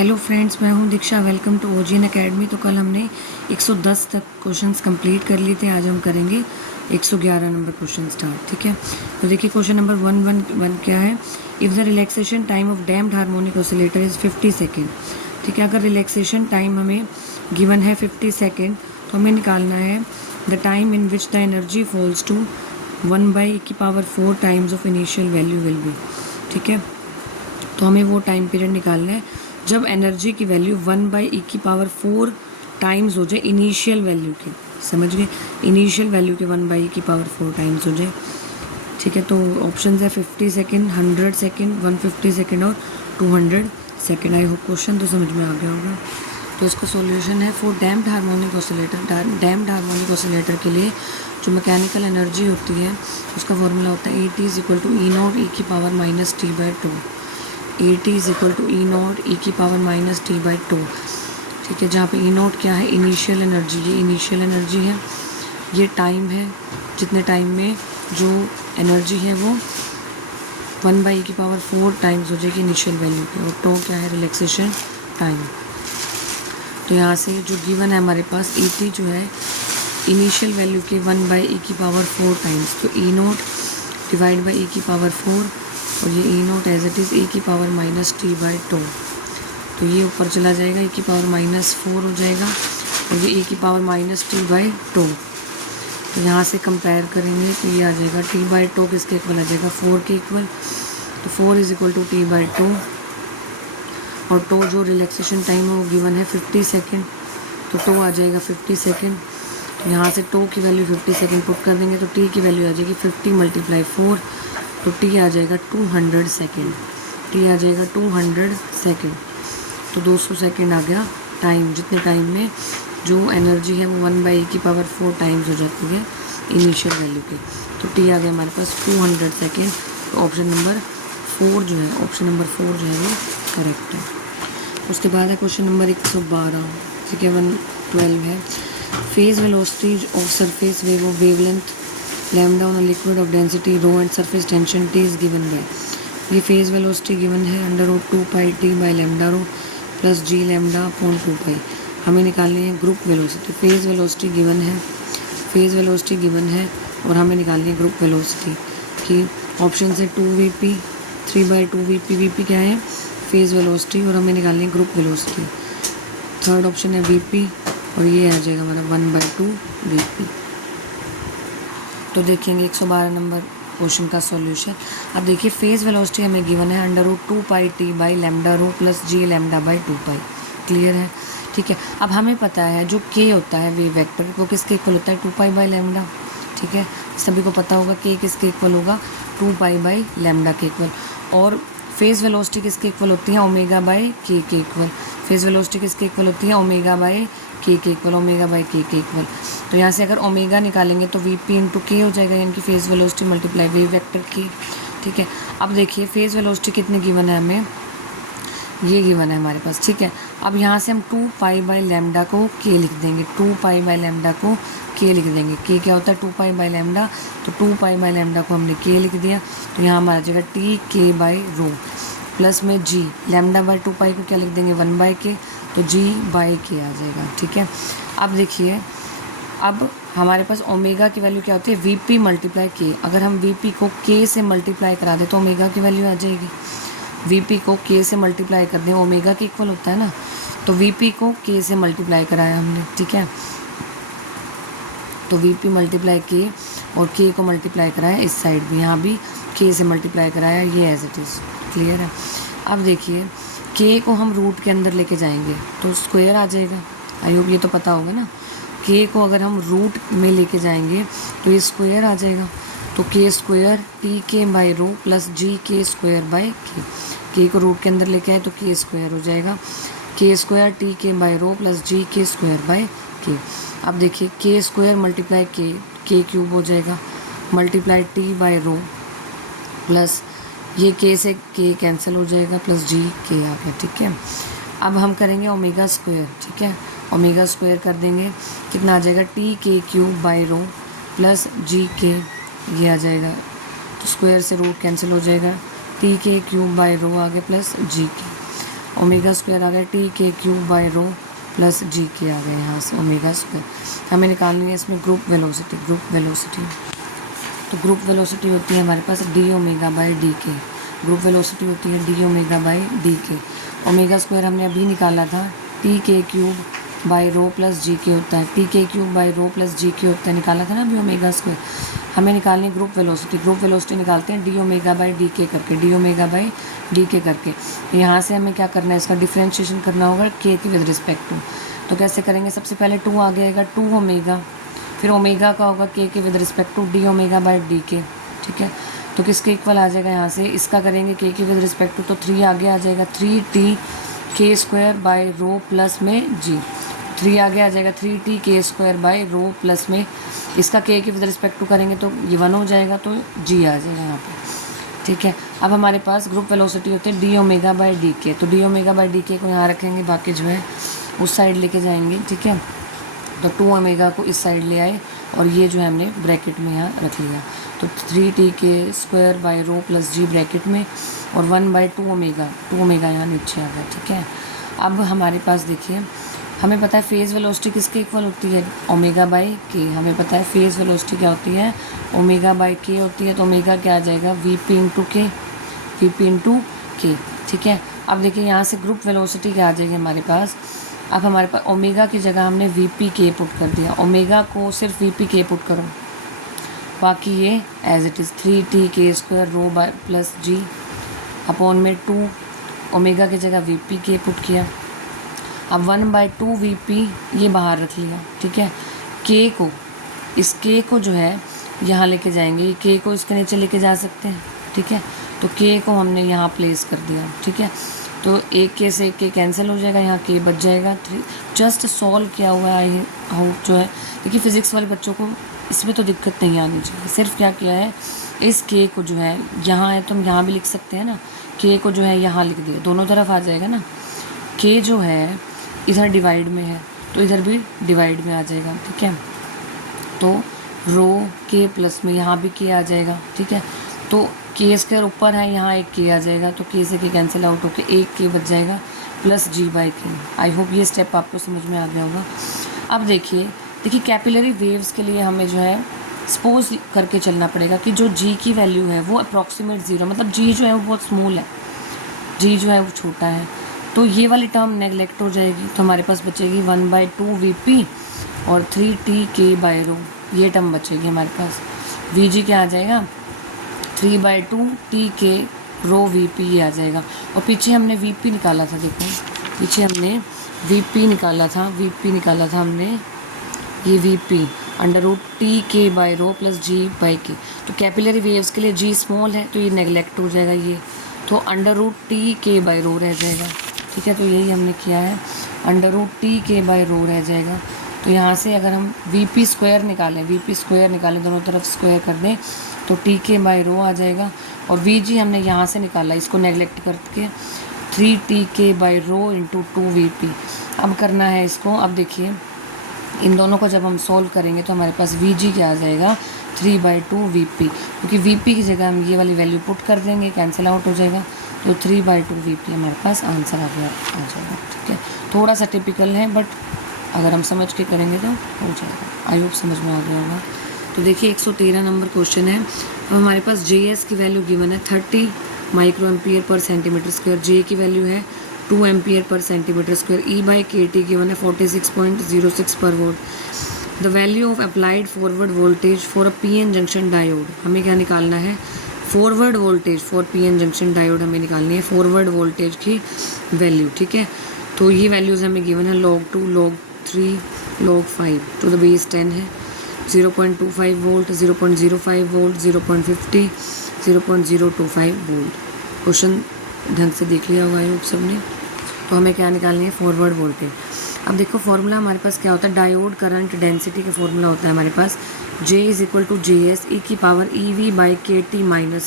Hello friends, मैं हूं Diksha. Welcome to OGN academy. तो कल हमने 110 तक क्वेश्चंस कंप्लीट कर लिए थे। आज हम करेंगे 111 नंबर क्वेश्चन स्टार्ट। ठीक है, तो देखिए क्वेश्चन नंबर 111 क्या है। If the relaxation time of damped harmonic oscillator is 50 second. ठीक है, अगर रिलैक्सेशन टाइम हमें गिवन है 50 सेकेंड, तो हमें निकालना है the time in which the energy falls to 1/4 times of initial value will be. ठीक है, तो हमें वो टाइम पीरियड निकालना है जब एनर्जी की वैल्यू 1/4 टाइम्स हो जाए इनिशियल वैल्यू की। समझ गए, इनिशियल वैल्यू के 1/4 टाइम्स हो जाए। ठीक है, तो ऑप्शन है 50 सेकेंड, 100 सेकेंड, 150 सेकेंड और 200 सेकेंड। आई होप क्वेश्चन तो समझ में आ गया होगा। तो इसका सॉल्यूशन है for damped harmonic oscillator. Damped harmonic oscillator के लिए जो मैकेनिकल एनर्जी होती है उसका फॉर्मूला होता है AT = E0 e⁻t/2। AT = E0 e⁻t/2। ठीक है, जहाँ पे E0 क्या है, इनिशियल एनर्जी। ये इनिशियल एनर्जी है, ये टाइम है जितने टाइम में जो एनर्जी है वो 1/4 टाइम्स हो जाएगी इनिशियल वैल्यू की। और टो क्या है, रिलैक्सेशन टाइम। तो यहाँ से जो गिवन है हमारे पास AT जो है इनिशियल वैल्यू के 1/4 टाइम्स, तो E0 / e⁻4 और ये E0 as it is e⁻t/2। तो ये ऊपर चला जाएगा, e⁻4 हो जाएगा और ये e⁻t/2। तो यहाँ से कंपेयर करेंगे तो ये आ जाएगा t/2 किसके इक्वल आ जाएगा, 4 के इक्वल। तो 4 = t/2 और टो जो रिलैक्सेशन टाइम है वो गिवन है 50 सेकेंड, तो टो आ जाएगा 50 सेकेंड। तो यहाँ से टो की वैल्यू 50 सेकेंड पुट कर देंगे तो टी की वैल्यू आ जाएगी 50 × 4, तो टी आ जाएगा 200 सेकेंड। टी आ जाएगा 200 सेकेंड। तो 200 सेकेंड आ गया टाइम, जितने टाइम में जो एनर्जी है वो 1/4 टाइम्स हो जाती है इनिशियल वैल्यू के। तो टी आ गया हमारे पास 200 सेकेंड। तो ऑप्शन नंबर 4 जो है, ऑप्शन नंबर 4 जो है वो करेक्ट है। उसके बाद है क्वेश्चन नंबर 112। ठीक है, 112 है। Phase velocity of surface wave of wavelength lambda on a liquid of density rho and surface tension T is given by. ये फेज वेलोसिटी गिवन है √2πT/λ प्लस G λ/2π। हमें निकालनी है group velocity. Phase velocity given है, phase velocity given है और हमें निकालनी है ग्रुप वेलोसिटी की। ऑप्शन से 2Vp 3/2Vp। Vp क्या है, फेज वेलोसिटी, और हमें निकालनी है ग्रुप वेलोसिटी। थर्ड ऑप्शन है Vp और ये आ जाएगा हमारा 1/2Vp। तो देखेंगे 112 नंबर क्वेश्चन का सॉल्यूशन। अब देखिए फेज वेलोसिटी हमें गिवन है √2πT/λ प्लस G λ/2π। क्लियर है, ठीक है। अब हमें पता है जो K होता है वेव वेक्टर वो किसके इक्वल होता है, 2π/λ। ठीक है, सभी को पता होगा K किसके इक्वल होगा, 2π/λ के इक्वल। और फेज वेलोसिटी किसके इक्वल होती है, ω/k के इक्वल। फेज वेलोसिटी किसके इक्वल होती है, ω/k के इक्वल, ω/k के इक्वल। तो यहाँ से अगर ओमेगा निकालेंगे तो Vp × K हो जाएगा, यानी कि phase velocity multiply wave vector K। ठीक है, अब देखिए फेज वेलोसिटी कितनी गिवन है हमें, ये गिवन है हमारे पास। ठीक है, अब यहाँ से हम 2π/λ को K लिख देंगे, 2π/λ को K लिख देंगे। K क्या होता है, 2π/λ, तो 2π/λ को हमने K लिख दिया। तो यहाँ हमारा जगह Tk/ρ प्लस में G λ/2π को क्या लिख देंगे, 1/k, तो G/k आ जाएगा। ठीक है, अब देखिए अब हमारे पास ओमेगा की वैल्यू क्या होती है, Vp × K। अगर हम Vp को K से मल्टीप्लाई करा दें तो ओमेगा की वैल्यू आ जाएगी। Vp को K से मल्टीप्लाई कर दें, ओमेगा के इक्वल होता है ना, तो Vp को K से मल्टीप्लाई कराया हमने। ठीक है, तो Vp × K और K को मल्टीप्लाई कराया इस साइड भी, यहाँ भी K से मल्टीप्लाई कराया, ये एज इट इज़। क्लियर है। अब देखिए K को हम रूट के अंदर लेके जाएंगे तो स्क्वायर आ जाएगा। आई होप ये तो पता होगा ना, K को अगर हम रूट में लेके जाएंगे तो ये स्क्वायर आ जाएगा। तो K² Tk/ρ plus Gk²/K। K को रूट के अंदर लेके आए तो K² हो जाएगा, K² Tk/ρ प्लस Gk²/K। अब देखिए K² × K, K³ हो जाएगा, मल्टीप्लाई T/ρ प्लस ये K से K कैंसिल हो जाएगा प्लस Gk आ गया। ठीक है, अब हम करेंगे ω²। ठीक है, ω² कर देंगे, कितना आ जाएगा, Tk³ प्लस Gk, ये आ जाएगा। तो स्क्वायर से रूट कैंसिल हो जाएगा, Tk³ आ गया प्लस Gk। ओमेगा स्क्वायर आ गया टी के क्यूब बाय रो प्लस जी के आ गए यहाँ से ओमेगा स्क्वायर। हमें निकालनी है इसमें ग्रुप वेलोसिटी। तो ग्रुप वेलोसिटी होती है हमारे पास डी ओमेगा बाई डी के। ग्रुप वेलोसिटी होती है डी ओमेगा बाई डी के। ओमेगा स्क्वायर हमने अभी निकाला था, टी के क्यूब बाई रो प्लस जी के होता है। टी के क्यूब बाई रो प्लस जी के होता है, निकाला था ना अभी ओमेगा स्क्वायर। हमें निकालनी है ग्रुप वेलोसिटी। ग्रुप वेलोसिटी निकालते हैं डी ओमेगा बाई डी के करके, डी ओमेगा बाई डी के करके। यहाँ से हमें क्या करना है, इसका डिफ्रेंशिएशन करना होगा के की विद रिस्पेक्ट टू। तो कैसे करेंगे, सबसे पहले टू आ जाएगा, टू ओमेगा, फिर ओमेगा का होगा के with respect to d omega by d k. ठीक है, तो किसके इक्वल आ जाएगा यहाँ से, इसका करेंगे के की विद रिस्पेक्ट टू, तो 3 आगे आ जाएगा, 3t k square by rho plus में जी। 3 आगे आ जाएगा, 3t k square by rho plus में, इसका के की विद रिस्पेक्ट टू करेंगे तो ये 1 हो जाएगा, तो जी आ जाएगा यहाँ पे। ठीक है, अब हमारे पास ग्रुप वेलोसिटी होते हैं डी ओमेगा बाई डी के। तो डी ओमेगा बाई डी के को यहाँ रखेंगे, बाकी जो है उस साइड लेके जाएंगे। ठीक है, तो 2 ओमेगा को इस साइड ले आए और ये जो है हमने ब्रैकेट में यहाँ रख लिया। तो 3t k square by rho plus g bracket में और 1/2 ओमेगा, 2 ओमेगा यहाँ नीचे आ गया। ठीक है, अब हमारे पास देखिए, हमें पता है फेज़ वेलोसिटी किसके इक्वल होती है, ओमेगा बाई के। हमें पता है फेज़ वेलोसिटी क्या होती है, ओमेगा बाई के होती है। तो ओमेगा क्या आ जाएगा, वीपी इंटू के, वीपी इंटू के। ठीक है, अब देखिए यहाँ से ग्रुप वेलोसिटी क्या आ जाएगी हमारे पास। अब हमारे पास ओमेगा की जगह हमने वीपी के पुट कर दिया, ओमेगा को सिर्फ वीपी के पुट करो, बाकी ये as it is 3t k square rho bye plus ji upon में 2 ओमेगा की जगह वीपी के पुट किया। अब 1/2 वीपी ये बाहर रख लिया। ठीक है, के को, इस के को जो है यहाँ लेके जाएंगे, के को इसके नीचे लेके जा सकते हैं। ठीक है, तो के को हमने यहाँ प्लेस कर दिया। ठीक है, तो एक के से एक के कैंसिल हो जाएगा, यहाँ के बच जाएगा 3। जस्ट सॉल्व किया हुआ है आउट जो है। देखिए फिज़िक्स वाले बच्चों को इसमें तो दिक्कत नहीं आनी चाहिए। सिर्फ क्या किया है, इस के को जो है यहाँ है तो हम यहाँ भी लिख सकते हैं ना, के को जो है यहाँ लिख दिया, दोनों तरफ आ जाएगा ना। के जो है इधर डिवाइड में है तो इधर भी डिवाइड में आ जाएगा। ठीक है, तो रो के प्लस में यहाँ भी के आ जाएगा। ठीक है, तो के स्क्वायर ऊपर है, यहाँ एक के आ जाएगा, तो के से के कैंसिल आउट होकर एक के बच जाएगा प्लस जी बाई के। आई होप ये स्टेप आपको समझ में आ गया होगा। अब देखिए कैपिलरी वेव्स के लिए हमें जो है सपोज करके चलना पड़ेगा कि जो जी की वैल्यू है वो अप्रॉक्सीमेट 0, मतलब जी जो है वो बहुत स्मॉल है, जी जो है वो छोटा है, तो ये वाली टर्म नेगलेक्ट हो जाएगी। तो हमारे पास बचेगी 1/2 वीपी और 3t के बाई रो, ये टर्म बचेगी हमारे पास। वी जी क्या आ जाएगा, 3/2 t के रो वीपी ये आ जाएगा। और पीछे हमने वीपी निकाला था, देखो पीछे हमने वीपी निकाला था, वीपी निकाला था हमने, ये VP √t k by rho plus g by k. तो कैपिलरी वेव्स के लिए जी स्मॉल है तो ये नेगलेक्ट हो जाएगा, ये तो √t के बाई रो रह जाएगा। ठीक है, तो यही हमने किया है, √t के बाई रो रह जाएगा। तो यहाँ से अगर हम वीपी स्क्वायर निकालें, वीपी स्क्वायर निकालें, दोनों तरफ स्क्वायर कर दें तो टी के बाई रो आ जाएगा। और वी जी हमने यहाँ से निकाला, इसको नेगलेक्ट करके 3t के बाई रो इंटू 2 अब करना है इसको। अब देखिए इन दोनों को जब हम सोल्व करेंगे तो हमारे पास वी जी क्या आ जाएगा, 3/2 वीपी, क्योंकि वीपी की जगह हम ये वाली वैल्यू पुट कर देंगे, कैंसिल आउट हो जाएगा, तो 3/2 वीपी हमारे पास आंसर आ जाएगा। ठीक है, थोड़ा सा टिपिकल है बट अगर हम समझ के करेंगे तो हो जाएगा। आई होप समझ में आ गया होगा। तो देखिए 113 नंबर क्वेश्चन है। अब हमारे पास JS की वैल्यू गिवन है 30 micro ampere per centimetre square, J की वैल्यू है 2 ampere per centimetre square, E/kT given है 46.06 पर volt. The value of applied forward voltage for a PN junction diode, हमें क्या निकालना है, forward voltage for PN junction diode हमें निकालनी है, फॉरवर्ड वोल्टेज की वैल्यू। ठीक है, तो ये वैल्यूज़ हमें गिवन है log 2, log 3, log 5 to the base 10 है, 0.25 वोल्ट, 0.05 वोल्ट, 0.50, 0.025 वोल्ट। क्वेश्चन ढंग से देख लिया होगा आप सबने। तो हमें क्या निकालनी है, फॉरवर्ड वोल्टेज। अब देखो फॉर्मूला हमारे पास क्या होता है, डायोड करंट डेंसिटी का फॉर्मूला होता है हमारे पास, J = JS e⁻EV/kT - 1,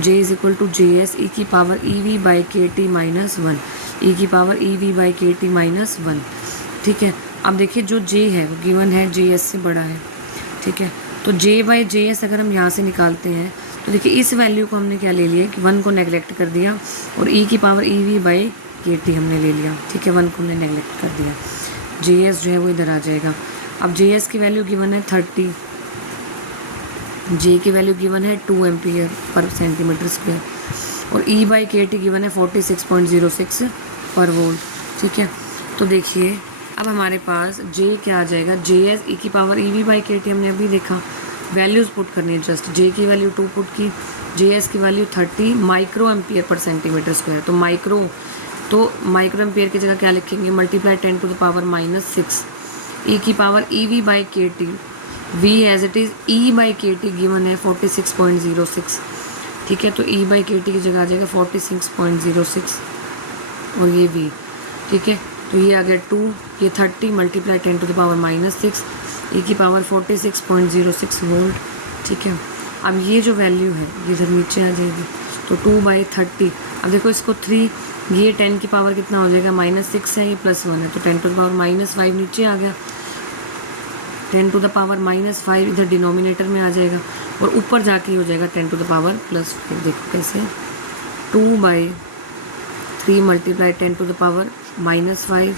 J = JS e⁻EV/kT - 1, e⁻EV/kT - 1। ठीक है, अब देखिए जो J है वो गिवन है JS से बड़ा है। ठीक है, तो J/JS अगर हम यहाँ से निकालते हैं तो देखिए इस वैल्यू को हमने क्या ले लिया कि 1 को नेगलेक्ट कर दिया और e⁻EV/kT KT हमने ले लिया, ठीक है, 1 को हमने नेगलेक्ट कर दिया। JS जो है वो इधर आ जाएगा। अब JS की वैल्यू गिवन है 30, J की वैल्यू गिवन है 2 एम्पियर पर सेंटीमीटर स्क्वायर और E/KT गिवन है 46.06 पर वोल्ट, ठीक है। तो देखिए अब हमारे पास J क्या आ जाएगा, JS e की पावर EV/KT हमने अभी देखा, वैल्यूज़ पुट करनी है जस्ट। J की वैल्यू 2 पुट की, JS की value 30 micro ampere per centimetre square. तो माइक्रो एम्पियर की जगह क्या लिखेंगे, multiply 10 to the power -6 e की power EV/KT, V as it is E/KT given है 46.06, ठीक है। तो E/KT की जगह आ जाएगा 46.06 और ये V, ठीक है। तो ये आ गया 2, ये 30 multiply 10 to the power -6 e की पावर 46.06 वोल्ट, ठीक है। अब ये जो वैल्यू है ये इधर नीचे आ जाएगी, तो 2/30। अब देखो इसको 3, ये 10 की पावर कितना हो जाएगा, -6 है, ये +1 है, तो 10 टू द पावर -5 नीचे आ गया, 10 टू द पावर -5 इधर डिनोमिनेटर में आ जाएगा और ऊपर जाके हो जाएगा 10 टू द पावर +5। देखो कैसे, 2/3 मल्टीप्लाई 10 टू द पावर -5,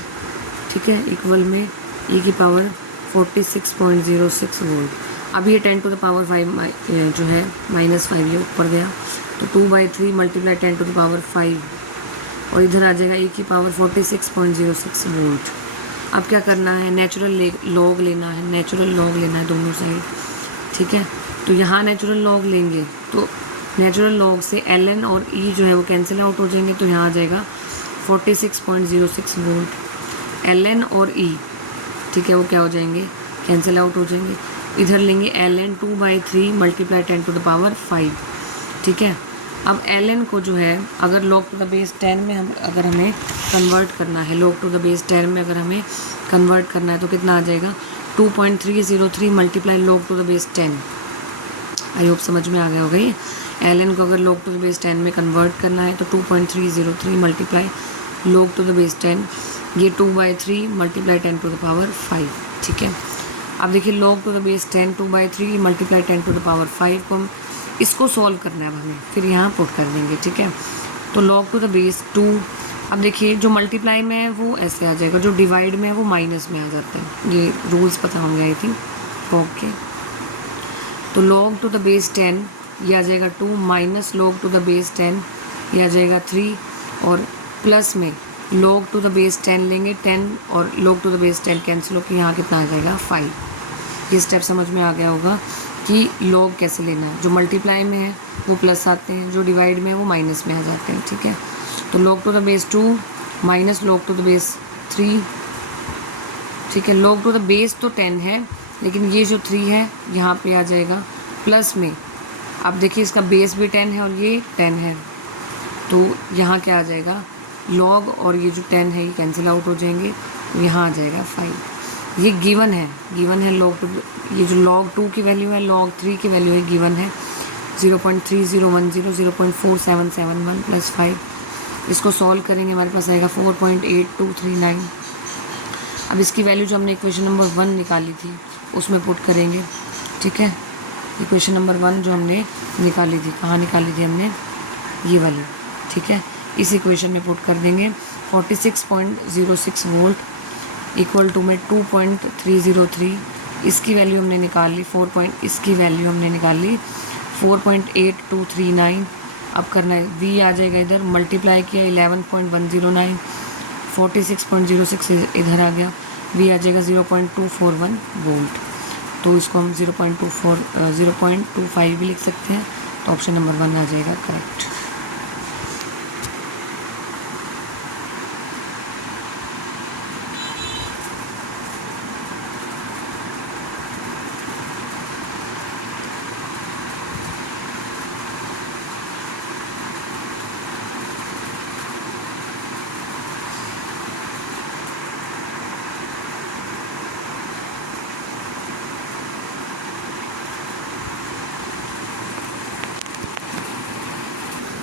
ठीक है, इक्वल में e की पावर 46.06 वोल्ट। अब ये 10 टू द पावर 5 जो है -5 ये ऊपर गया, तो 2/3 मल्टीप्लाई 10 टू द पावर 5 और इधर आ जाएगा e की पावर 46.06 वोल्ट। अब क्या करना है, नेचुरल लॉग लेना है, नेचुरल लॉग लेना है दोनों साइड, ठीक है। तो यहाँ नेचुरल लॉग लेंगे तो नेचुरल लॉग से ln और e जो है वो कैंसिल आउट हो जाएंगे, तो यहाँ आ जाएगा 46.06 वोल्ट। ln और e, ठीक है, वो क्या हो जाएंगे, कैंसिल आउट हो जाएंगे। इधर लेंगे ln 2/3 multiply 10 to the power 5, ठीक है। अब ln को जो है अगर log टू द बेस 10 में अगर हमें कन्वर्ट करना है, log टू द बेस 10 में अगर हमें कन्वर्ट करना है तो कितना आ जाएगा, 2.303 multiply log to the base 10। I hope समझ में आ गया होगा ये। ln को अगर log टू द बेस 10 में कन्वर्ट करना है तो 2.303 multiply log to the base 10, ये 2/3 मल्टीप्लाई 10 टू द पावर 5, ठीक है। अब देखिए log to the base 10 2/3 multiply 10 to the power 5 को हम इसको सॉल्व करना है अब हमें, फिर यहाँ पुट कर देंगे, ठीक है। तो log टू द बेस 2, अब देखिए जो मल्टीप्लाई में है वो ऐसे आ जाएगा, जो डिवाइड में है वो माइनस में आ जाता है, ये रूल्स पता होंगे आई थिंक, ओके। तो log टू द बेस 10 ये आ जाएगा 2 minus log to the base 10 ये आ जाएगा 3 और प्लस में log टू द बेस 10 लेंगे 10 और log to the base 10 cancel होकर यहाँ कितना आ जाएगा 5। ये स्टेप समझ में आ गया होगा कि log कैसे लेना है, जो मल्टीप्लाई में है वो प्लस आते हैं, जो डिवाइड में है वो माइनस में आ जाते हैं, ठीक है। तो log to the base 2 minus log to the base 3, ठीक है। log टू द बेस तो 10 है लेकिन ये जो 3 है यहाँ पे आ जाएगा प्लस में। अब देखिए इसका बेस भी 10 है और ये 10 है, तो यहाँ क्या आ जाएगा, log और ये जो 10 है ये कैंसिल आउट हो जाएंगे, यहाँ आ जाएगा 5। ये गिवन है log 2, ये जो log 2 की वैल्यू है, log 3 की वैल्यू है गिवन है 0.3010 0.4771 प्लस 5। इसको सॉल्व करेंगे हमारे पास आएगा 4.8239। अब इसकी वैल्यू जो हमने इक्वेशन नंबर 1 निकाली थी उसमें पुट करेंगे, ठीक है। इक्वेशन नंबर 1 जो हमने निकाली थी, कहाँ निकाली थी हमने, ये वाली, ठीक है। इस इक्वेशन में पुट कर देंगे 46.06 वोल्ट इक्वल टू में 2.303, इसकी वैल्यू हमने निकाल ली इसकी वैल्यू हमने निकाल ली 4.8239। अब करना है v आ जाएगा इधर, मल्टीप्लाई किया 11.109, 46.06 इधर आ गया, v आ जाएगा 0.241 वोल्ट। तो इसको हम 0.25 भी लिख सकते हैं, तो ऑप्शन नंबर 1 आ जाएगा करेक्ट।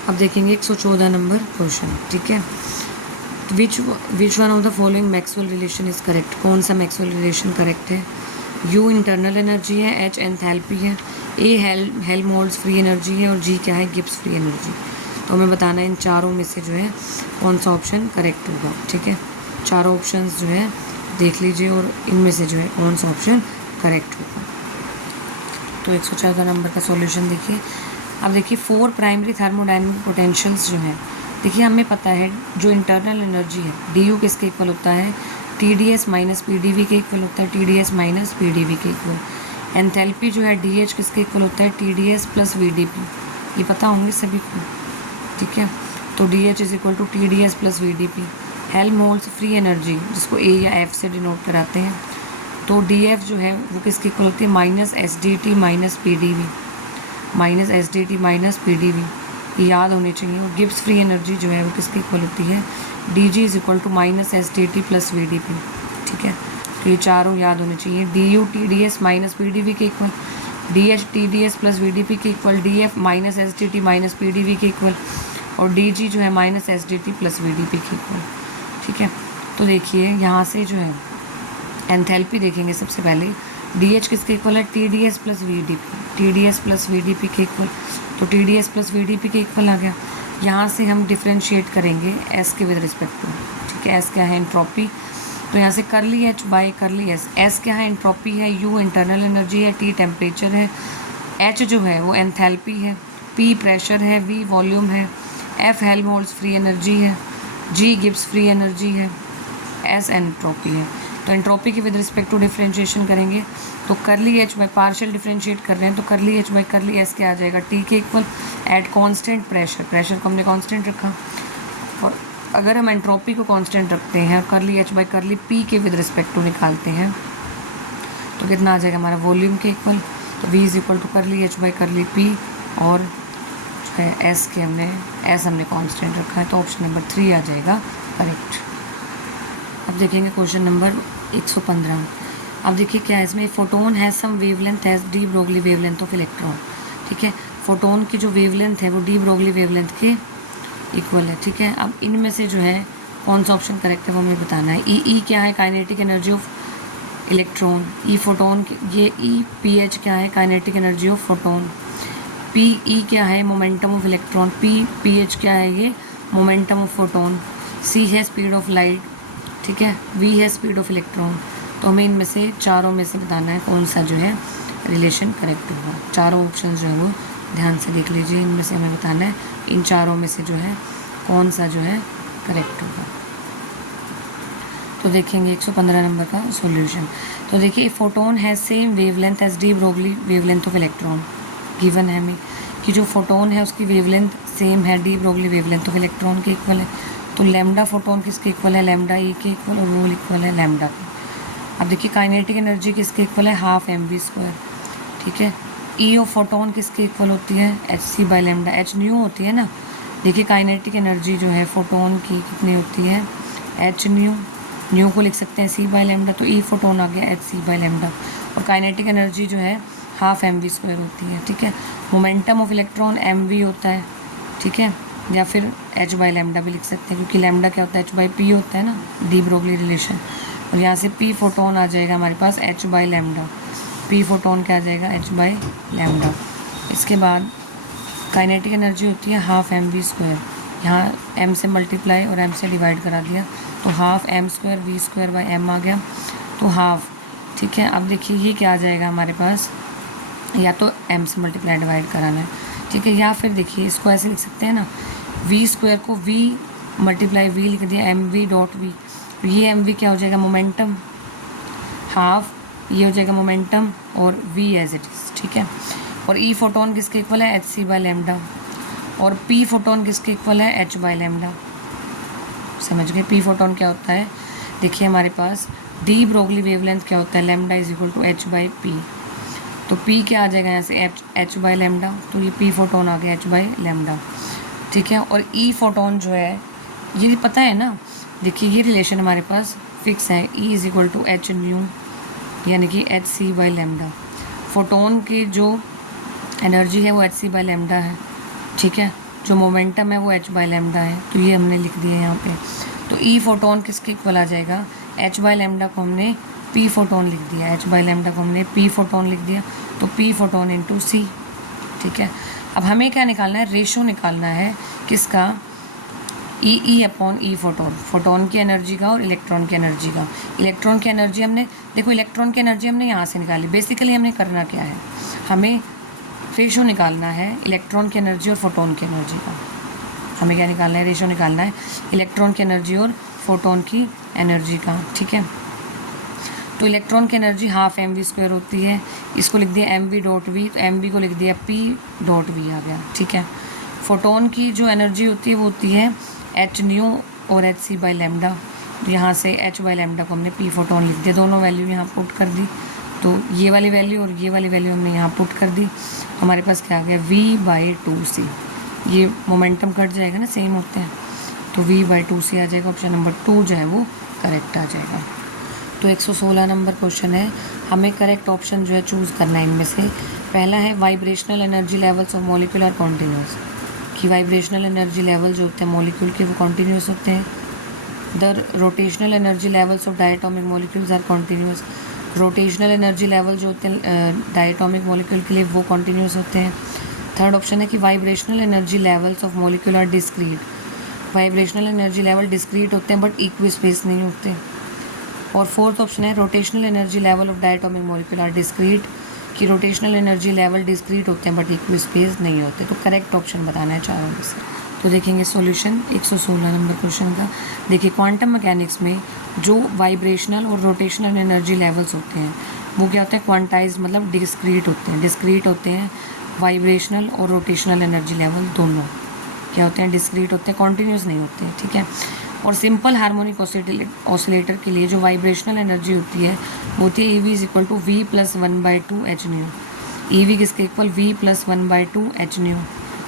अब देखेंगे 114 नंबर क्वेश्चन, ठीक है। Which one of the following Maxwell relation is correct, कौन सा मैक्सवेल रिलेशन करेक्ट है। U इंटरनल एनर्जी है, H एंथैल्पी है, A हेल्महोल्ट्ज़ फ्री एनर्जी है और G क्या है, गिब्स फ्री एनर्जी। तो हमें बताना है इन चारों में से जो है कौन सा ऑप्शन करेक्ट होगा। ठीक है, चारों ऑप्शंस जो है देख लीजिए और इनमें से जो है कौन सा ऑप्शन करेक्ट होगा। तो 114 नंबर का सॉल्यूशन देखिए। अब देखिए 4 प्राइमरी थर्मोडायनेमिक पोटेंशियल्स जो हैं, देखिए हमें पता है जो इंटरनल एनर्जी है डी किसके इक्वल होता है, TdS माइनस PdV के इक्वल होता है, TdS माइनस PdV के इक्वल। एंथैल्पी जो है DH किसके इक्वल होता है, TdS प्लस VdP, ये पता होंगे सभी को। ठीक है, तो DH is equal to TdS plus VdP। Helmholtz free energy जिसको A या F से डिनोट कराते हैं, तो DF जो है वो किसके इक्वल होती है, minus SdT minus PdV, minus SdT minus PdV, ये याद होने चाहिए। और गिब्स फ्री एनर्जी जो है वो किसके इक्वल होती है, DG is equal to minus SdT plus VdP। ठीक है, तो ये चारों याद होने चाहिए। DU TdS माइनस PdV के equal, DH TdS plus VdP के equal, DF minus SdT minus PdV के इक्वल, और DG जो है माइनस SdT प्लस VdP के इक्वल। ठीक है, तो देखिए यहाँ से जो है एंथैल्पी देखेंगे सबसे पहले, DH किसके इक्वल है, TdS plus VdP, TdS plus VdP के इक्वल, तो TdS प्लस VdP के इक्वल आ गया। यहाँ से हम डिफ्रेंशिएट करेंगे S के विद रिस्पेक्ट टू। ठीक है, S क्या है, एंट्रोपी, तो यहाँ से करली H बाई करली S। S क्या है, एंट्रोपी है, U इंटरनल एनर्जी है, T टेम्परेचर है, H जो है वो एंथैल्पी है, P प्रेशर है, V वॉल्यूम है, F हेल्महोल्ट्ज़ फ्री एनर्जी है, G गिब्स फ्री एनर्जी है, S एंट्रोपी है। तो एंट्रोपी के विद रिस्पेक्ट टू डिफ्रेंशिएशन करेंगे, तो करली H बाई पार्शियल डिफ्रेंशिएट कर रहे हैं, तो करली H बाई करली S क्या आ जाएगा, T के equal at constant pressure, pressure को हमने कांस्टेंट रखा, और अगर हम एंट्रोपी को कांस्टेंट रखते हैं और करली H बाई करली P के विद रिस्पेक्ट टू निकालते हैं, तो कितना आ जाएगा हमारा, वॉल्यूम के इक्वल। तो V इज इक्वल टू करली H बाई करली P, और जो है S हमने कांस्टेंट रखा है, तो ऑप्शन नंबर 3 आ जाएगा करेक्ट। अब देखेंगे क्वेश्चन नंबर 115। अब देखिए क्या है इसमें, photon has some wavelength has de Broglie wavelength of electron. ठीक है, फोटोन की जो वेवलेंथ है वो डी ब्रोगली वेवलेंथ के इक्वल है। ठीक है, अब इनमें से जो है कौन सा ऑप्शन करेक्ट है वो हमें बताना है। ई क्या है, kinetic energy of electron, E photon, ये ई PH क्या है, kinetic energy of photon, PE क्या है, मोमेंटम ऑफ इलेक्ट्रॉन, PH क्या है, ये मोमेंटम ऑफ फोटोन, C है स्पीड ऑफ लाइट, ठीक है, V है स्पीड ऑफ इलेक्ट्रॉन। तो हमें इनमें से चारों में से बताना है कौन सा जो है रिलेशन करेक्ट होगा। चारों ऑप्शन जो है वो ध्यान से देख लीजिए, इनमें से हमें बताना है इन चारों में से जो है कौन सा जो है करेक्ट होगा। तो देखेंगे 115 नंबर का सॉल्यूशन। तो देखिए photon has same wavelength as de Broglie wavelength of electron, given है हमें कि जो फोटोन है उसकी वेवलेंथ सेम है de Broglie wavelength of electron के इक्वल है। तो लैम्डा फोटोन किसके इक्वल है, लैम्डा ई के इक्वल, और वो इक्वल है लैम्डा के। अब देखिए काइनेटिक एनर्जी किसके इक्वल है, हाफ mv²। ठीक है, ई ऑफ फोटोन किसके इक्वल होती है, hc by lambda, h new होती है ना। देखिए काइनेटिक एनर्जी जो है फोटोन की कितनी होती है, h न्यू को लिख सकते हैं c बाई लैम्डा, तो ई फोटोन आ गया hc बाई लैम्डा। और काइनेटिक एनर्जी जो है हाफ mv² होती है। ठीक है, मोमेंटम ऑफ इलेक्ट्रॉन mv होता है। ठीक है, या फिर h बाई लैम्डा भी लिख सकते हैं, क्योंकि लैम्डा क्या होता है, h बाई p होता है ना, डी ब्रोगली रिलेशन। और यहाँ से p फोटोन आ जाएगा हमारे पास h by lambda, p photon क्या आ जाएगा, h बाई लैम्डा। इसके बाद काइनेटिक एनर्जी होती है हाफ mv², यहाँ m से मल्टीप्लाई और m से डिवाइड करा दिया, तो half m² v² by m आ गया, तो हाफ। ठीक है, अब देखिए ये क्या आ जाएगा हमारे पास, या तो m से मल्टीप्लाई डिवाइड कराना है। ठीक है, या फिर देखिए इसको ऐसे लिख सकते हैं ना, v² को v मल्टीप्लाई v लिख दिया, mv डॉट v, ये mv क्या हो जाएगा, मोमेंटम, हाफ ये हो जाएगा मोमेंटम, और v एज इट इज़। ठीक है, और e फोटोन किसके इक्वल है, hc बाई लैम्डा, और p फोटोन किसके इक्वल है, h बाई लैम्डा। समझ गए, p फोटोन क्या होता है, देखिए हमारे पास डी ब्रोगली वेवलेंथ क्या होता है, lambda is equal to h by p, तो p क्या आ जाएगा यहाँ से, h बाई लैम्डा, तो ये p फोटोन आ गया h बाई लैम्डा। ठीक है, और e फोटोन जो है ये पता है ना, देखिए ये रिलेशन हमारे पास फिक्स है, E is equal to h nu, यानी कि hc बाई लैम्डा। फोटोन की जो एनर्जी है वो hc बाई लैम्डा है। ठीक है, जो मोमेंटम है वो h बाई लैम्डा है, तो ये हमने लिख दिया यहाँ पे। तो E फोटोन किसके इक्वल आ जाएगा, h बाई लैम्डा को हमने p फोटोन लिख दिया, h बाई लैम्डा को हमने p फोटोन लिख दिया, तो p फोटोन इंटू c। ठीक है, अब हमें क्या निकालना है, रेशो निकालना है किसका, ई अपॉन ई फोटोन, फोटोन की एनर्जी का और इलेक्ट्रॉन की एनर्जी का। इलेक्ट्रॉन की एनर्जी हमने, देखो इलेक्ट्रॉन की एनर्जी हमने यहाँ से निकाली। बेसिकली हमने करना क्या है, हमें रेशो निकालना है इलेक्ट्रॉन की एनर्जी और फोटोन की एनर्जी का। हमें क्या निकालना है, रेशो निकालना है इलेक्ट्रॉन की एनर्जी और फोटोन की एनर्जी का, ठीक है। तो इलेक्ट्रॉन की एनर्जी हाफ mv² होती है, इसको लिख दिया mv.v, तो mv को लिख दिया p.v आ गया, ठीक है। फोटोन की जो एनर्जी होती है वो होती है h न्यू और hc बाई लैम्डा, यहाँ से h बाई लैम्डा को हमने p फोटोन लिख दिया, दोनों वैल्यू यहाँ पुट कर दी। तो ये वाली वैल्यू और ये वाली वैल्यू हमने यहाँ पुट कर दी, हमारे पास क्या आ गया v/2c। ये मोमेंटम कट जाएगा ना, सेम होते हैं, तो v/2c आ जाएगा। ऑप्शन नंबर 2 जो है वो करेक्ट आ जाएगा। तो 116 नंबर क्वेश्चन है, हमें करेक्ट ऑप्शन जो है चूज़ करना है इनमें से। पहला है vibrational energy levels of molecule are continuous, कि वाइब्रेशनल एनर्जी लेवल जो होते हैं मॉलिक्यूल के वो कॉन्टीन्यूस होते हैं। The rotational energy levels of diatomic molecules are continuous, rotational energy level जो होते हैं डायटोमिक मॉलिक्यूल के लिए वो कॉन्टीन्यूस होते हैं। थर्ड ऑप्शन है कि vibrational energy levels of molecule are discrete, vibrational energy level discrete होते हैं बट इक्वी स्पेस नहीं होते। और फोर्थ ऑप्शन है rotational energy level of diatomic molecule are discrete, कि रोटेशनल एनर्जी लेवल डिस्क्रीट होते हैं बट इक्वी स्पेस नहीं होते। तो करेक्ट ऑप्शन बताना है चारों में से। तो देखेंगे सॉल्यूशन 116 नंबर क्वेश्चन का। देखिए क्वांटम मैकेनिक्स में जो वाइब्रेशनल और रोटेशनल एनर्जी लेवल्स होते हैं वो क्या होते हैं, क्वांटाइज मतलब डिस्क्रीट होते हैं। डिस्क्रीट होते हैं वाइब्रेशनल और रोटेशनल एनर्जी लेवल दोनों क्या होते हैं, डिस्क्रीट होते हैं, कॉन्टीन्यूस नहीं होते हैं, ठीक है। और सिंपल हार्मोनिक ऑसिलेटर के लिए जो वाइब्रेशनल एनर्जी होती है वो होती है EV = V + 1/2 h new. EV किसके इक्वल, V + 1/2 h न्यू,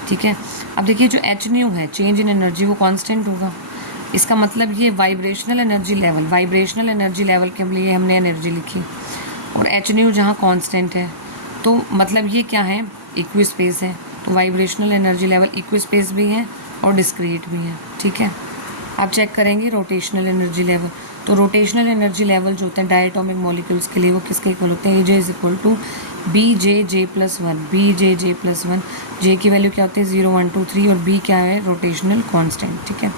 ठीक है। अब देखिए जो h न्यू है, चेंज इन एनर्जी, वो कांस्टेंट होगा। इसका मतलब ये वाइब्रेशनल एनर्जी लेवल के लिए हमने एनर्जी लिखी, और h न्यू जहाँ कांस्टेंट है, तो मतलब ये क्या है, इक्वी स्पेस है। तो vibrational energy level equi space भी है और डिस्क्रीट भी है, ठीक है। आप चेक करेंगे रोटेशनल एनर्जी लेवल, तो रोटेशनल एनर्जी लेवल जो होते हैं डायटोमिक मॉलिक्यूल्स के लिए वो किसके इक्वल होते हैं, J = BJJ+1, BJJ+1। J की वैल्यू क्या होती है 0, 1, 2, 3, और B क्या है, रोटेशनल कांस्टेंट, ठीक है।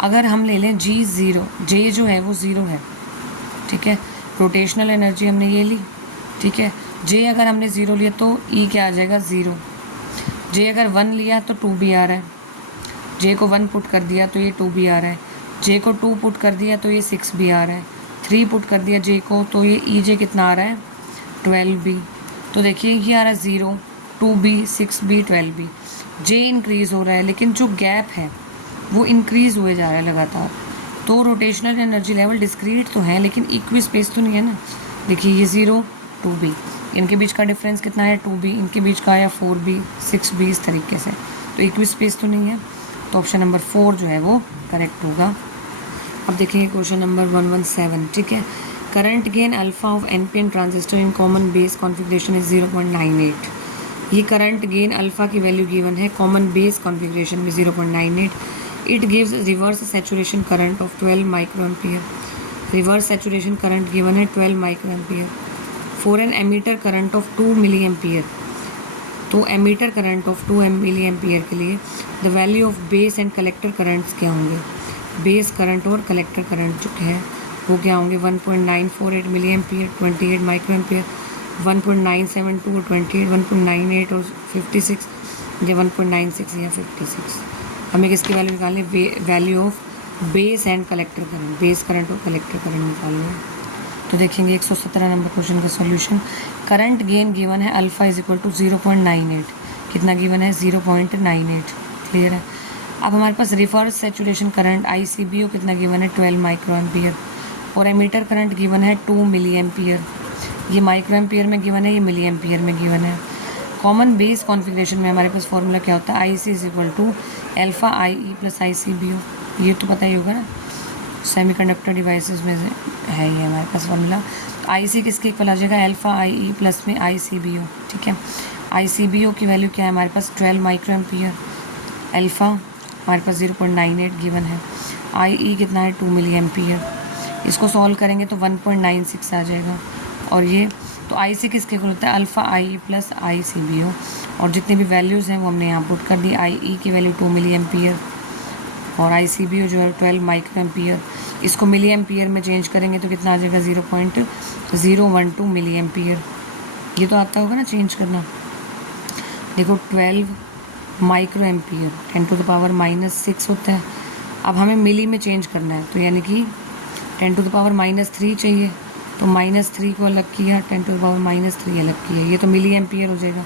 अगर हम ले लें G0, J जो है वो 0 है, ठीक है। रोटेशनल एनर्जी हमने ये ली, ठीक है। J अगर हमने 0 लिया तो E क्या आ जाएगा 0। J अगर 1 लिया तो 2B आ रहा है, J को 1 पुट कर दिया तो ये 2B आ रहा है, J को 2 पुट कर दिया तो ये 6B आ रहा है, 3 पुट कर दिया J को तो ये EJ कितना आ रहा है 12B। तो देखिए ये आ रहा है 0, 2B, 6B, 12B। J increase हो रहा है लेकिन जो गैप है वो इंक्रीज़ हुए जा रहा है लगातार। तो रोटेशनल एनर्जी लेवल डिस्क्रीट तो है लेकिन इक्वी स्पेस तो नहीं है ना। देखिए ये 0, 2B, इनके बीच का डिफरेंस कितना है 2B, इनके बीच का आया 4B, 6B, इस तरीके से। तो इक्वी स्पेस तो नहीं है, तो ऑप्शन नंबर 4 जो है वो करेक्ट होगा। अब देखेंगे क्वेश्चन नंबर 117, ठीक है। Current gain alpha of NPN transistor in common base configuration is 0.98। ये करंट गेन अल्फा की वैल्यू गिवन है कॉमन बेस कॉन्फ़िगरेशन में 0.98। It gives reverse saturation current of 12 microampere. Reverse saturation current given है 12 microampere for an emitter current of 2 milli ampere. तो emitter current of 2 milli ampere के लिए the value of base and collector currents क्या होंगे, base current और collector current जो है वो क्या होंगे 1.948 मिली एम्पियर, 28 माइक्रो एम्पियर, 1.972 और 28, 1.98 और 56 या 1.96 या 56। हमें किसकी वैल्यू निकालनी है, value of base and collector current, base current और कलेक्टर करंट निकालना है। तो देखेंगे 117 नंबर क्वेश्चन का सॉल्यूशन। करंट गेन गिवन है अल्फा = 0.98, कितना गिवन है 0.98, क्लियर है। अब हमारे पास रिवर्स सैचुरेशन करंट ICBO कितना गिवन है 12 माइक्रो एम्पियर, और एमीटर करंट गिवन है 2 मिली एम्पियर। ये माइक्रो एम्पियर में गिवन है, ये मिली एम्पियर में गिवन है। कॉमन बेस कॉन्फ़िगरेशन में हमारे पास फॉर्मूला क्या होता है, IC = अल्फा IE + ICBO। ये तो पता ही होगा ना, सेमीकंडक्टर डिवाइसेस में से है ये हमारे पास फॉर्मूला। IC किसके इक्वल आ जाएगा, अल्फा IE प्लस में ICBO, ठीक है। ICBO की वैल्यू क्या है हमारे पास 12 माइक्रो एम्पियर, अल्फा हमारे पास 0.98 गिवन है, IE कितना है 2 मिली एम्पियर। इसको सॉल्व करेंगे तो 1.96 आ जाएगा, और ये तो आई सी किसके इक्वल होता है, alpha I plus I C B हो, और जितने भी वैल्यूज़ हैं वो हमने यहाँ पुट कर दी। आई ई की वैल्यू 2 मिली एम्पियर और आई सी बी जो है 12 माइक्रो एम्पियर। इसको मिली एम्पियर में चेंज करेंगे तो कितना आ जाएगा, 0.012 मिली एम्पियर। ये तो आता होगा ना चेंज करना। देखो 12 माइक्रो एम्पियर 10⁻⁻6 होता है। अब हमें मिली में चेंज करना है, तो यानी कि 10⁻³ चाहिए, तो -3 को अलग किया, 10⁻³ अलग किया, ये तो मिली एम्पियर हो जाएगा।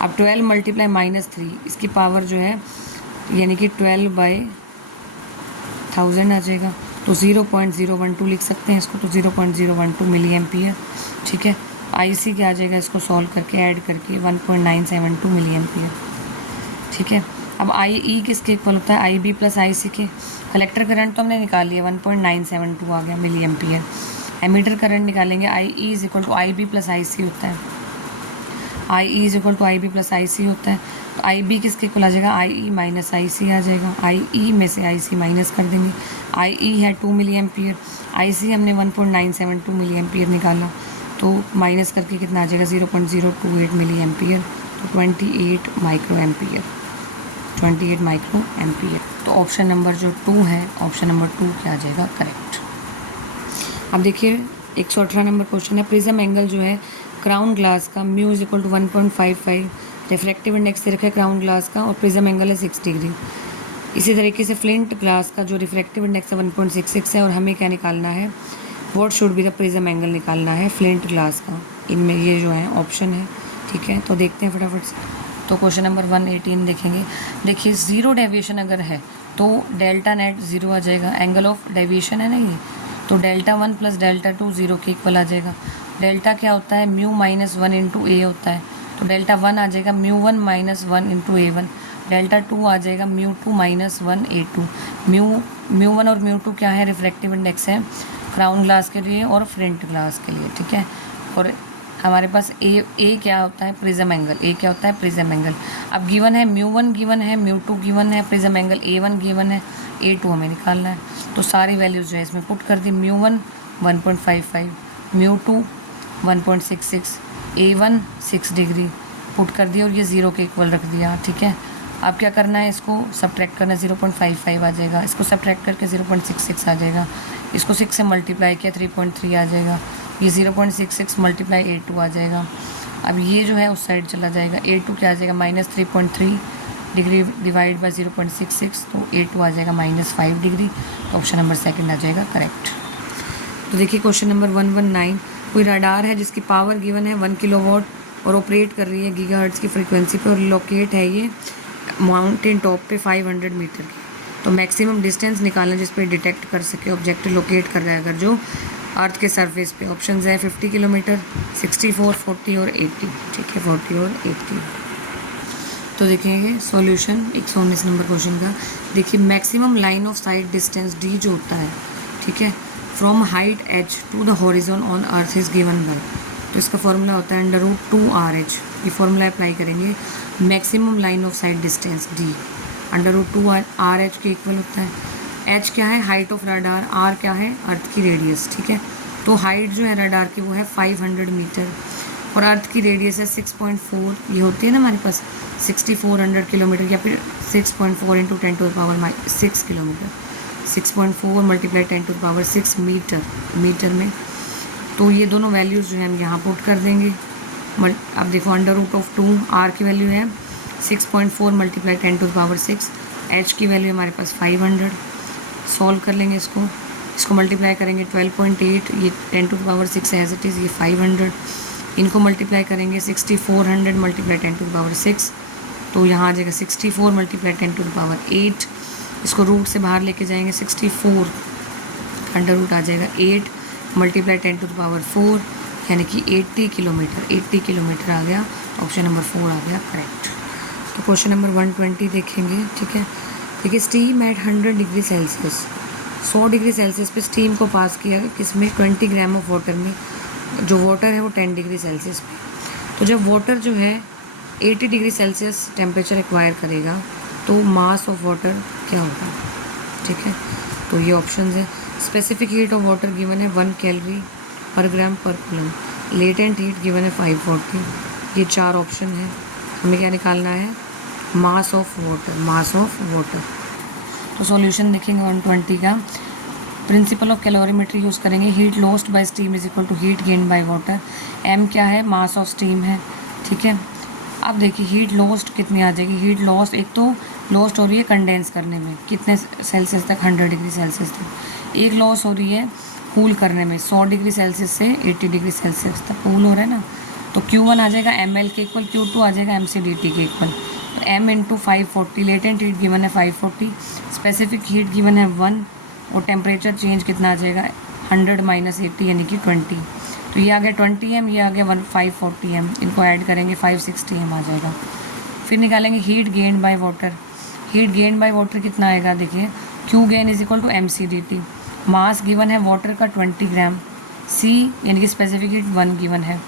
अब 12 मल्टीप्लाई -3, इसकी पावर जो है यानी कि 12/1000 आ जाएगा, तो 0.012 लिख सकते हैं इसको, तो 0.012 मिली एम्पियर। ठीक है, आई सी क्या आ जाएगा, इसको सॉल्व करके ऐड करके 1.972 मिली एम्पियर। ठीक है, अब आई ई किसके इक्वल होता है, आई बी प्लस आई सी के। कलेक्टर करंट तो हमने निकाल लिया, 1.972 आ गया मिली एम्पियर। एमीटर करंट निकालेंगे, I E is equal to I B plus I C होता है, I E is equal to I B plus I C होता है। तो आई बी किसके इक्वल आ जाएगा, आई ई माइनस आई सी आ जाएगा। आई ई में से आई सी माइनस कर देंगे, आई ई है 2 मिली एम्पियर, आई सी हमने 1.972 मिली एम्पियर निकाला, तो माइनस करके कितना आ जाएगा, 0.028 मिली एम्पियर, तो 28 माइक्रो एम्पियर, 28 माइक्रो एम्पियर। तो ऑप्शन नंबर जो 2 है, ऑप्शन नंबर 2 क्या आ जाएगा, करेक्ट। अब देखिए 118 नंबर क्वेश्चन है, प्रिज्म एंगल जो है क्राउन ग्लास का mu is equal to 1.55, refractive index दे रखा है क्राउन ग्लास का, और प्रिज्म एंगल है 6 डिग्री। इसी तरीके से फ्लिंट ग्लास का जो रिफ्रैक्टिव इंडेक्स है 1.66 है, और हमें क्या निकालना है, what should be the prism angle निकालना है फ्लिंट ग्लास का। इनमें ये जो है ऑप्शन है। ठीक है, तो देखते हैं फटाफट से। तो क्वेश्चन नंबर 118 देखेंगे। देखिए 0 डेविएशन अगर है तो डेल्टा नेट 0 आ जाएगा, एंगल ऑफ डेविएशन है ना ये, तो डेल्टा 1 प्लस डेल्टा 2 0 के इक्वल आ जाएगा। डेल्टा क्या होता है, म्यू -1 इंटू ए होता है, तो डेल्टा 1 आ जाएगा μ1 -1 इंटू A1। डेल्टा 2 आ जाएगा μ2 -1 A2। μ1 और μ2 क्या है, रिफ्रैक्टिव इंडेक्स है क्राउन ग्लास के लिए और फ्रंट ग्लास के लिए। ठीक है, और हमारे पास ए क्या होता है, प्रिज्म एंगल। ए क्या होता है, प्रिज्म एंगल। अब गिवन है μ1 गिवन है, μ2 गिवन है, प्रिज्म एंगल A1 गिवन है, A2 हमें निकालना है। तो सारी वैल्यूज जो है इसमें पुट कर दी, μ1 1.55, μ2 1.66, A1 6 डिग्री पुट कर दिया, और ये 0 के इक्वल रख दिया। ठीक है, अब क्या करना है, इसको सब्ट्रैक्ट करना, 0.55 आ जाएगा, इसको सब्ट्रैक्ट करके 0.66 आ जाएगा, इसको 6 से मल्टीप्लाई किया 3.3 आ जाएगा, ये 0.66 मल्टीप्लाई A2 आ जाएगा। अब ये जो है उस साइड चला जाएगा, A2 क्या आ जाएगा, -3.3 डिग्री डिवाइड बाय 0.66, तो A2 आ जाएगा -5 डिग्री। तो ऑप्शन नंबर 2 आ जाएगा करेक्ट। तो देखिए क्वेश्चन नंबर 119, कोई रडार है जिसकी पावर गिवन है 1 किलोवाट और ऑपरेट कर रही है गीगाहर्ट्ज़ की फ्रीक्वेंसी पे, और लोकेट है ये माउंटेन टॉप पे 500 मीटर की। तो मैक्सिमम डिस्टेंस निकालना जिस पे डिटेक्ट कर सके, ऑब्जेक्ट लोकेट कर रहा है अगर जो अर्थ के सरफेस पे। ऑप्शन है 50 किलोमीटर, 64, 40 और 80। ठीक है, 40 और 80। तो देखेंगे सॉल्यूशन 119 नंबर क्वेश्चन का। देखिए maximum line of site distance D जो होता है, ठीक है, from height H two the horizon on earth is given bye, तो इसका फॉर्मूला होता है √2RH। ये फॉर्मूला अप्लाई करेंगे, maximum line of site distance D √2RH के इक्वल होता है। एच क्या है, हाइट ऑफ रडार, आर क्या है, अर्थ की रेडियस। ठीक है, तो हाइट जो है रडार की वो है 500 मीटर, और अर्थ की रेडियस है 6.4, ये होती है ना हमारे पास 6400 किलोमीटर, या फिर 6.4 इंटू 10⁻6 किलोमीटर, 6.4 मल्टीप्लाई 10⁻6 मीटर में। तो ये दोनों वैल्यूज़ जो है हम यहाँ पुट कर देंगे। अब देखो √2 आर की वैल्यू है 6.4 मल्टीप्लाई 10⁻6, एच की वैल्यू हमारे पास 500। सॉल्व कर लेंगे इसको मल्टीप्लाई करेंगे 12.8, ये 10⁻6 एज इट इज़, ये 500। इनको मल्टीप्लाई करेंगे 6400 मल्टीप्लाई 10⁻6, तो यहाँ आ जाएगा 64 मल्टीप्लाई 10⁸। इसको रूट से बाहर लेके जाएंगे, 64 अंडर रूट आ जाएगा 8 मल्टीप्लाई 10⁴, यानी कि 80 किलोमीटर आ गया। ऑप्शन नंबर 4 आ गया करेक्ट। तो क्वेश्चन नंबर 120 देखेंगे। ठीक है, देखिए steam eight 100 degree Celsius, 100 degree Celsius पे स्टीम को पास किया किसमें, 20 ग्राम ऑफ वाटर में। जो वाटर है वो 10 डिग्री सेल्सियस पे। तो जब वाटर जो है 80 डिग्री सेल्सियस टेम्परेचर एक्वायर करेगा तो मास ऑफ वाटर क्या होगा। ठीक है, तो ये ऑप्शन है। Specific heat of water given है 1 कैलोरी पर ग्राम पर कूलम। लेटेंट हीट गिवन है 540, ये 4 ऑप्शन है, हमें क्या निकालना है, mass of water, mass of water. तो सॉल्यूशन देखेंगे 120 का, प्रिंसिपल ऑफ कैलोरीमेट्री यूज़ करेंगे, heat lost by steam is equal to heat gain by water, m क्या है, मास ऑफ स्टीम है, ठीक है। अब देखिए हीट लॉस्ट कितनी आ जाएगी, हीट लॉस्ट एक तो लॉस्ट हो रही है कंडेंस करने में, कितने सेल्सियस तक, 100 डिग्री सेल्सियस तक, एक लॉस हो रही है कूल करने में 100 डिग्री सेल्सियस से 80 डिग्री सेल्सियस तक कूल हो रहा है ना, तो Q1 आ जाएगा ml के इक्वल, Q2 आ जाएगा mc/dt के इक्वल, तो m into 540, latent heat given है 540, स्पेसिफिक हीट गिवन है 1, और टेम्परेचर चेंज कितना आ जाएगा 100 माइनस 80 यानी कि 20, तो ये आ गया 20m, ये आ गया 540m, इनको ऐड करेंगे 560m आ जाएगा। फिर निकालेंगे heat gain by water, heat gain by water कितना आएगा, देखिए Q gain is equal to mc/dt, mass given है वाटर का 20 ग्राम, C यानी कि स्पेसिफिक हीट 1 गिवन है,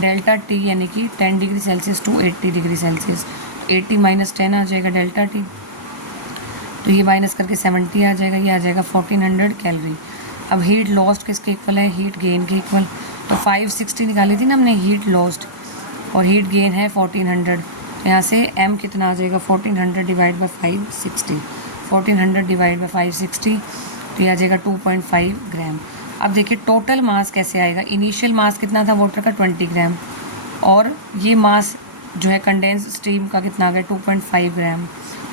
डेल्टा T यानी कि 10 degree Celsius to 80 degree Celsius, 80 minus 10 आ जाएगा डेल्टा T, तो ये माइनस करके 70 आ जाएगा, ये आ जाएगा 1400 कैलोरी। अब हीट लॉस्ट किसके इक्वल है, हीट गेन के इक्वल, तो 560 निकाली थी ना हमने हीट लॉस्ट, और हीट गेन है 1400, यहाँ से m कितना आ जाएगा 1400 डिवाइड बाई 560, 1400 डिवाइड बाई 560, तो ये आ जाएगा 2.5 ग्राम। अब देखिए टोटल मास कैसे आएगा, इनिशियल मास कितना था वाटर का 20 ग्राम, और ये मास जो है कंडेंस स्टीम का कितना आ गया 2.5 ग्राम,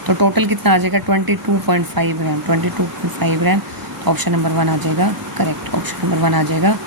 तो टोटल कितना आ जाएगा 22.5 ग्राम, 22.5 ग्राम, ऑप्शन नंबर 1 आ जाएगा करेक्ट, ऑप्शन नंबर 1 आ जाएगा